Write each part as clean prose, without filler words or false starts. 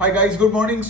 Hi guys, good morning.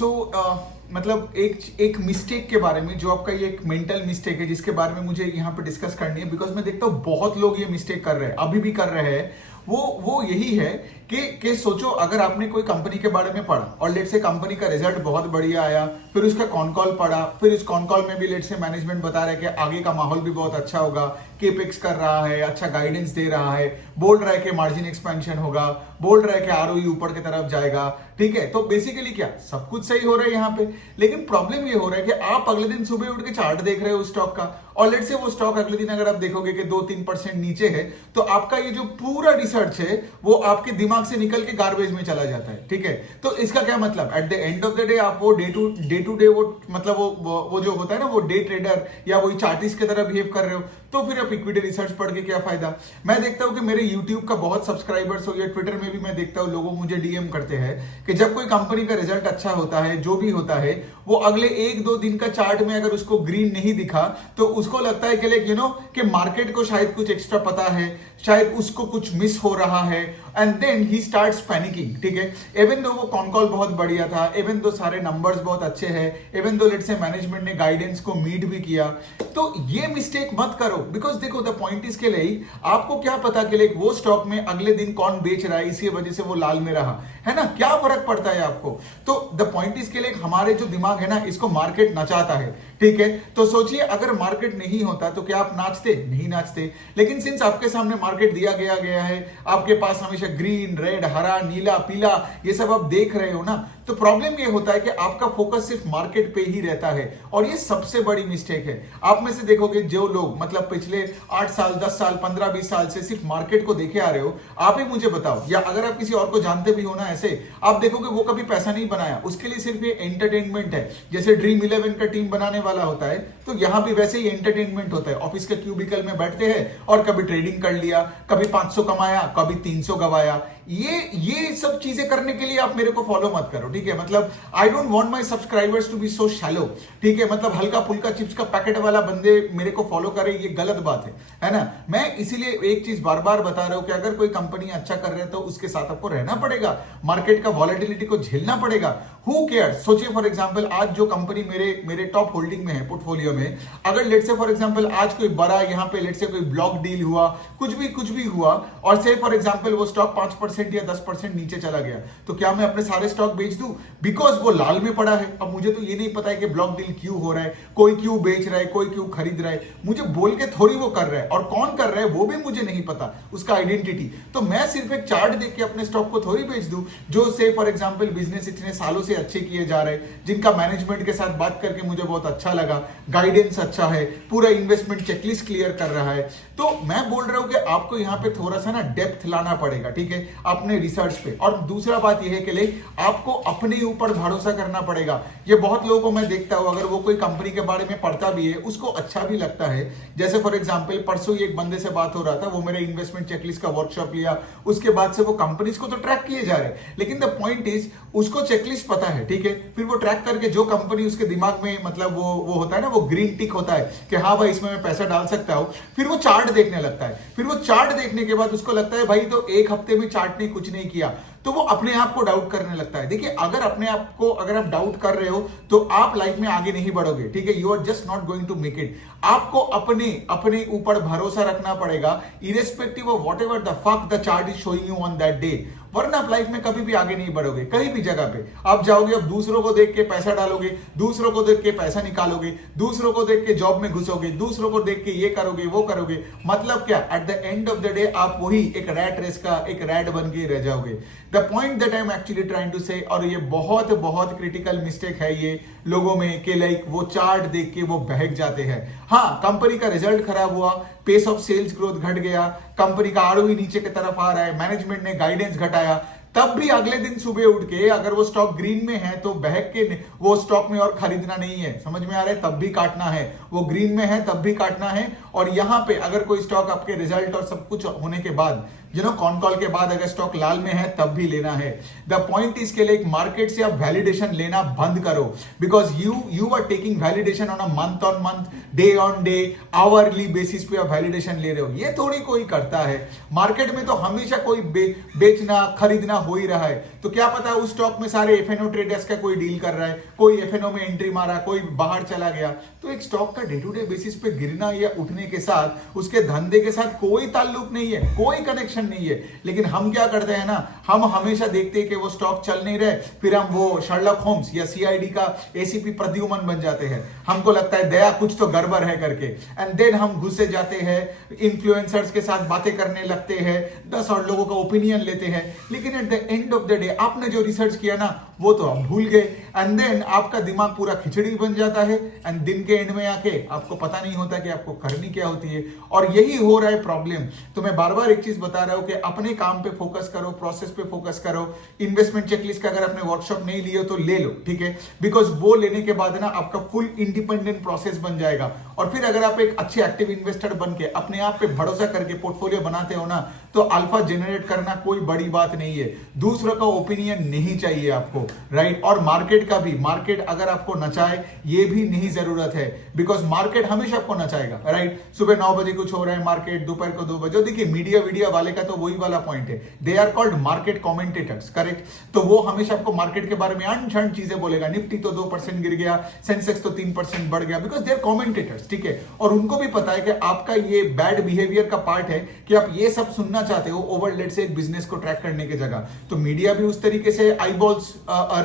मतलब एक mistake के बारे में, जो आपका ये एक मेंटल मिस्टेक है, जिसके बारे में मुझे यहाँ पे डिस्कस करनी है। बिकॉज मैं देखता हूँ बहुत लोग ये मिस्टेक कर रहे हैं, अभी भी कर रहे हैं। वो यही है कि सोचो, अगर आपने कोई कंपनी के बारे में पढ़ा और लेट से कंपनी का रिजल्ट बहुत बढ़िया आया, फिर उसका कॉन कॉल पढ़ा, फिर उस कॉन कॉल में भी लेट से मैनेजमेंट बता रहा है कि आगे का माहौल भी बहुत अच्छा होगा, केपेक्स कर रहा है, अच्छा गाइडेंस दे रहा है, बोल रहा है कि मार्जिन एक्सपेंशन होगा, बोल रहा है कि आरओई ऊपर की तरफ जाएगा। ठीक है, तो बेसिकली क्या सब कुछ सही हो रहा है यहाँ पे। लेकिन प्रॉब्लम ये हो रहा है कि आप अगले दिन सुबह उठ के चार्ट देख रहे हो स्टॉक का, और लेट से वो स्टॉक अगले दिन अगर आप देखोगे कि 2-3% नीचे है, तो आपका ये जो पूरा रिसर्च है वो आपके दिमाग से निकल के गार्बेज में चला जाता है। ठीक है, तो इसका क्या मतलब, at the end of the day आप वो डे टू डे वो मतलब वो जो होता है ना, वो डे ट्रेडर या वही चार्टिस्ट की तरह बिहेव कर रहे हो, तो फिर आप इक्विटी रिसर्च पढ़ के क्या फायदा। मैं देखता हूं कि मेरे यूट्यूब का बहुत सब्सक्राइबर्स हो या ट्विटर में भी मैं देखता हूं, लोगों मुझे डीएम करते हैं कि जब कोई कंपनी का रिजल्ट अच्छा होता है, जो भी होता है, वो अगले 1-2 दिन का चार्ट में अगर उसको ग्रीन नहीं दिखा तो उसको लगता है कि कि मार्केट को शायद कुछ एक्स्ट्रा पता है, शायद उसको कुछ मिस हो रहा है, and then he starts panicking. ठीक है, इवन दो वो कॉन कॉल बहुत बढ़िया था, इवन दो सारे नंबर्स बहुत अच्छे हैं, इवन दो लेट से मैनेजमेंट ने गाइडेंस को मीट भी किया, तो ये मिस्टेक मत करो। बिकॉज देखो, द पॉइंट इज के लिए आपको क्या पता कि वो स्टॉक में अगले दिन कौन बेच रहा है, इसी वजह से वो लाल में रहा है ना, क्या फर्क पड़ता है आपको। तो द पॉइंट इज के लिए हमारे जो दिमाग है ना, इसको मार्केट नचाता है। ठीक है, तो सोचिए अगर मार्केट नहीं होता तो क्या आप नाचते? नहीं नाचते। लेकिन सिंस आपके सामने मार्केट दिया गया है, आपके पास हमेशा ग्रीन, रेड, हरा, नीला, पीला ये सब आप देख रहे हो ना, तो प्रॉब्लम ये होता है कि आपका फोकस सिर्फ मार्केट पे ही रहता है, और ये सबसे बड़ी मिस्टेक है। आप में से देखोगे जो लोग मतलब पिछले 8 साल, 10 साल, 15-20 साल से सिर्फ मार्केट को देखे आ रहे हो, आप ही मुझे बताओ, या अगर आप किसी और को जानते भी हो ना, ऐसे आप देखोगे वो कभी पैसा नहीं बनाया, उसके लिए सिर्फ ये एंटरटेनमेंट है। जैसे ड्रीम 11 का टीम बनाने वाला होता है, तो यहां भी वैसे ही एंटरटेनमेंट होता है। ऑफिस के क्यूबिकल में बैठते हैं और कभी ट्रेडिंग कर लिया, कभी 500 कमाया, कभी 300 गवाया। ये सब चीजें करने के लिए आप मेरे को फॉलो मत करो। ठीक है, मतलब I don't want my subscribers to be so shallow. ठीक है, मतलब हल्का फुल्का चिप्स का पैकेट वाला बंदे मेरे को फॉलो करे, ये गलत बात है ना। मैं इसीलिए एक चीज बार बार बता रहा हूं कि अगर कोई कंपनी अच्छा कर रहे है तो उसके साथ आपको रहना पड़ेगा, मार्केट का वॉलेटिलिटी को झेलना पड़ेगा। Who cares. सोचिए फॉर एग्जांपल, आज जो कंपनी मेरे टॉप होल्डिंग में है, पोर्टफोलियो में, अगर लेट से फॉर एग्जांपल आज कोई बड़ा यहाँ पे लेट से कोई ब्लॉक डील हुआ, कुछ भी हुआ, और से फॉर एग्जांपल वो स्टॉक 5% या 10% नीचे चला गया, तो क्या मैं अपने सारे स्टॉक बेच दूं? बिकॉज वो लाल में पड़ा है। अब मुझे तो ये नहीं पता है कि ब्लॉक डील क्यों हो रहा है, कोई क्यों बेच रहा है, कोई क्यों खरीद रहा है, मुझे बोल के थोड़ी वो कर रहा है, और कौन कर रहा है वो भी मुझे नहीं पता, उसका आइडेंटिटी। तो मैं सिर्फ एक चार्ट देख के अपने स्टॉक को थोड़ी बेच दूं, जो से फॉर एग्जांपल बिजनेस इतने सालों से अच्छे किए जा रहे हैं, जिनका मैनेजमेंट के साथ बात करके मुझे बहुत अच्छा लगा, गाइडेंस अच्छा है, पूरा इन्वेस्टमेंट चेकलिस्ट क्लियर कर रहा है। तो मैं बोल रहा हूं कि आपको यहां पे थोड़ा सा ना डेप्थ लाना पड़ेगा। ठीक है, अपने रिसर्च पे। और दूसरा बात यह है कि आपको अपने ऊपर भरोसा करना पड़ेगा। ये बहुत लोगों को मैं देखता हूं, अगर वो कोई कंपनी के बारे में पढ़ता भी है, उसको अच्छा भी लगता है। जैसे फॉर एग्जांपल परसों ही एक बंदे से बात हो रहा था, वो मेरे इन्वेस्टमेंट चेकलिस्ट का वर्कशॉप लिया, उसके बाद से वो कंपनीज को तो ट्रैक किए जा रहे हैं, लेकिन द पॉइंट इज उसको चेकलिस्ट पता है। ठीक है, फिर वो ट्रैक करके जो कंपनी उसके दिमाग में मतलब वो होता है ना, वो ग्रीन टिक होता है कि हाँ भाई इसमें मैं पैसा डाल सकता हूं, फिर वो चार्ट देखने लगता है। फिर वो चार्ट देखने के बाद उसको लगता है भाई तो एक हफ्ते में चार्ट ने कुछ नहीं किया, तो वो अपने आप को डाउट करने लगता है। देखिए, अगर अपने आप को अगर आप डाउट कर रहे हो तो आप लाइफ में आगे नहीं बढ़ोगे। ठीक है, you are just not going to make it. आपको अपने ऊपर भरोसा रखना पड़ेगा, irrespective of whatever the fuck the chart is showing you on that day, वरना आप लाइफ में कभी भी आगे नहीं बढ़ोगे। कहीं भी जगह पे आप जाओगे, अब दूसरों को देख के पैसा डालोगे, दूसरों को देख के पैसा निकालोगे, दूसरों को देख के जॉब में घुसोगे, दूसरों को देख के ये करोगे वो करोगे, मतलब क्या, at the end of the day आप वही एक रैट रेस का एक रैट बन के रह जाओगे। The point that I am actually trying to say, और ये बहुत बहुत क्रिटिकल मिस्टेक है ये लोगों में, कि वो चार्ट देख के वो बहक जाते हैं। हाँ, कंपनी का रिजल्ट खराब हुआ, पेस ऑफ सेल्स ग्रोथ घट गया, कंपनी का आरओई नीचे की तरफ आ रहा है, मैनेजमेंट ने गाइडेंस घटाया, तब भी अगले दिन सुबह उठ के अगर वो स्टॉक ग्रीन में है तो बहक के वो स्टॉक में और खरीदना नहीं है। समझ में आ रहा है? तब भी काटना है। वो ग्रीन में है तब भी काटना है। और यहां पे अगर कोई स्टॉक आपके रिजल्ट और सब कुछ होने के बाद कॉन कॉल के बाद अगर स्टॉक लाल में है तब भी लेना है। द पॉइंट इसके लिए मार्केट से आप वैलिडेशन लेना बंद करो, because you are taking validation on a month on month, day on day, hourly basis पे आप वैलिडेशन ले रहे हो। ये थोड़ी कोई करता है। मार्केट में तो हमेशा कोई बेचना खरीदना हो ही रहा है, तो क्या पता उस स्टॉक में सारे एफएनओ ट्रेडर्स का कोई डील कर रहा है, कोई एफएनओ में एंट्री मारा, कोई बाहर चला गया। तो एक स्टॉक का डे टू डे बेसिस पे गिरना या उठने के साथ उसके धंधे के साथ कोई ताल्लुक नहीं है, कोई कनेक्शन नहीं है। लेकिन हम क्या करते हैं ना, हम हमेशा देखते हैं कि वो स्टॉक चल नहीं रहे, फिर हम वो शर्लक होम्स या सीआईडी का एसीपी प्रद्युमन बन जाते हैं। हमको लगता है दया कुछ तो गड़बड़ है करके, एंड देन हम घुसे जाते हैं, इन्फ्लुएंसर्स के साथ बातें करने लगते हैं, 10 और लोगों का ओपिनियन लेते हैं। लेकिन at the end of the day आपने जो रिसर्च किया ना वो तो आप भूल गए, एंड देन आपका दिमाग पूरा खिचड़ी बन जाता है, एंड दिन के एंड में आके आपको पता नहीं होता कि आपको करनी क्या होती है। और यही हो रहा है प्रॉब्लम। तो मैं बार बार एक चीज बता रहा हूं कि अपने काम पे फोकस करो, प्रोसेस पे फोकस करो। इन्वेस्टमेंट चेकलिस्ट का अगर आपने वर्कशॉप नहीं लिया तो ले लो, ठीक है, बिकॉज वो लेने के बाद ना आपका फुल इंडिपेंडेंट प्रोसेस बन जाएगा। और फिर अगर आप एक अच्छे एक्टिव इन्वेस्टर बन के अपने आप पे भरोसा करके पोर्टफोलियो बनाते हो ना, तो अल्फा जनरेट करना कोई बड़ी बात नहीं है। दूसरों का ओपिनियन नहीं चाहिए आपको, राइट। और मार्केट का भी, मार्केट अगर आपको नचाए ये भी नहीं जरूरत है, बिकॉज मार्केट हमेशा आपको नचाएगा, राइट। सुबह 9 बजे कुछ हो रहा है मार्केट, दोपहर को 2 बजे। देखिए मीडिया वाले का तो वही वाला पॉइंट है, they are called market commentators, correct. तो वो हमेशा आपको मार्केट के बारे में अनछन चीजें बोलेगा। निफ्टी तो 2% गिर गया, सेंसेक्स तो 3% बढ़ गया, बिकॉज दे आर कमेंटेटर्स, ठीक है। और उनको भी पता है कि आपका ये बैड बिहेवियर का पार्ट है कि आप ये सब सुनना चाहते हो ओवर लेट से एक बिजनेस को ट्रैक करने की जगह। तो मीडिया भी उस तरीके से आईबॉल्स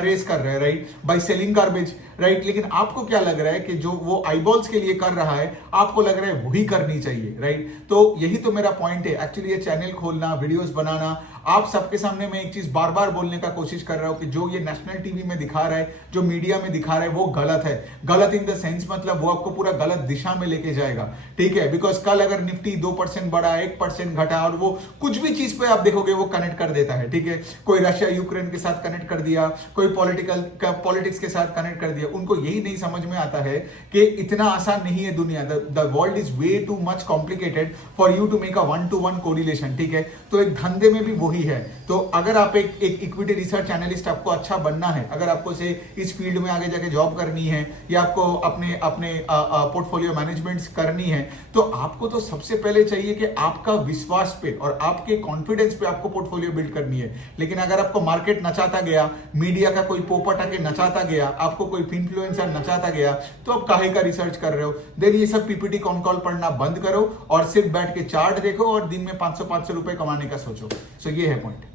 रेस कर रहे हैं, right, by selling garbage, right. लेकिन आपको क्या लग रहा है कि जो वो आईबॉल्स के लिए कर रहा है आपको लग रहा है वही करनी चाहिए, राइट। तो यही तो मेरा पॉइंट है एक्चुअली, ये चैनल खोलना, वीडियोस बनाना, आप सबके सामने मैं एक चीज बार बार बोलने का कोशिश कर रहा हूं कि जो ये नेशनल टीवी में दिखा रहा है, जो मीडिया में दिखा रहा है, वो गलत है। गलत इन द सेंस मतलब वो आपको पूरा गलत दिशा में लेके जाएगा, ठीक है। बिकॉज कल अगर निफ्टी 2% बढ़ा, 1% घटा, और वो कुछ भी चीज पे आप देखोगे वो कनेक्ट कर देता है, ठीक है। कोई रशिया यूक्रेन के साथ कनेक्ट कर दिया, कोई पॉलिटिक्स के साथ कनेक्ट कर दिया। उनको यही नहीं समझ में आता है कि इतना आसान नहीं है दुनिया। The world is way too much complicated for you to make a 1-to-1 correlation, ठीक है। तो एक धंधे में भी वही है। तो अगर आप एक इक्विटी रिसर्च एनालिस्ट, आपको अच्छा बनना है, अगर आपको से इस फील्ड में आगे जाके जॉब करनी है या आपको अपने पोर्टफोलियो मैनेजमेंट करनी है, तो आपको तो सबसे पहले चाहिए कि आपका विश्वास पे और आपके कॉन्फिडेंस पे आपको पोर्टफोलियो बिल्ड करनी है। लेकिन अगर आपको मार्केट नचाता गया, मीडिया का कोई पोपट आके नचाता गया, आपको कोई इन्फ्लुएंसर नचाता गया, तो आप काहे का रिसर्च कर रहे हो। देन ये सब पीपीटी कॉन कॉल पढ़ना बंद करो और सिर्फ बैठ के चार्ट देखो और दिन में 500 रुपए कमाने का सोचो। सो ये है पॉइंट।